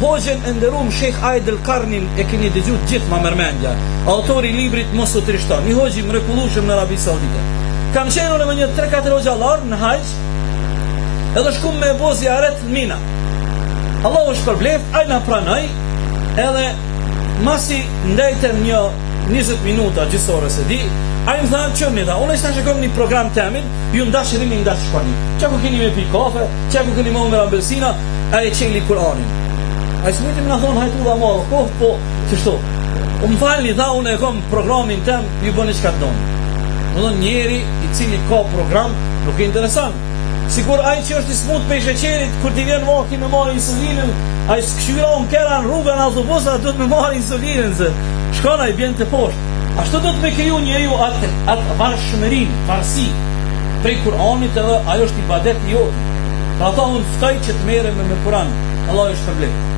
Hoxhen e nderuam Sheikh Aidel Karnin e keni dëgjuar gjithë ma mërmendja, autori i librit Mos u trishton, një hoxh i mrekullueshëm në Arabi Saudite. Kam qenë unë me një 3-4 hoxhallar në Hax, edhe shkum me bo ziaret në Mina. Allahu shpërbleft, ai na pranoi, edhe masi ndajtem një 20 minuta gjysore se di, ai më tha çoni dha, unë s'ta shikoj një program temin, ju ndashërim i ndash shkoni. Çka keni me pi kafe, çka keni me ambelsina, ai çeli Kur'anin. Ai smutim na thon hajtu dha mall, po çështo. Më falni dha, unë e kam programin tem, ju bëni çka doni. Do njeri i cili ka program nuk e interesant. Sigur ai që është i smut pe sheqerit, kur ti vjen vaki me marrë insulinën, ai skëshyron kera në rrugën autobusa, do të më marrë insulinën se shkon ai bjen të poshtë. Ashtu do të me kriju njeriu atë varshmërinë, farsi prej Kur'anit, edhe ajo është ibadet i jotë. Pra ata unë ftoj që të merrem me Kur'an. Allah ju shpërblet.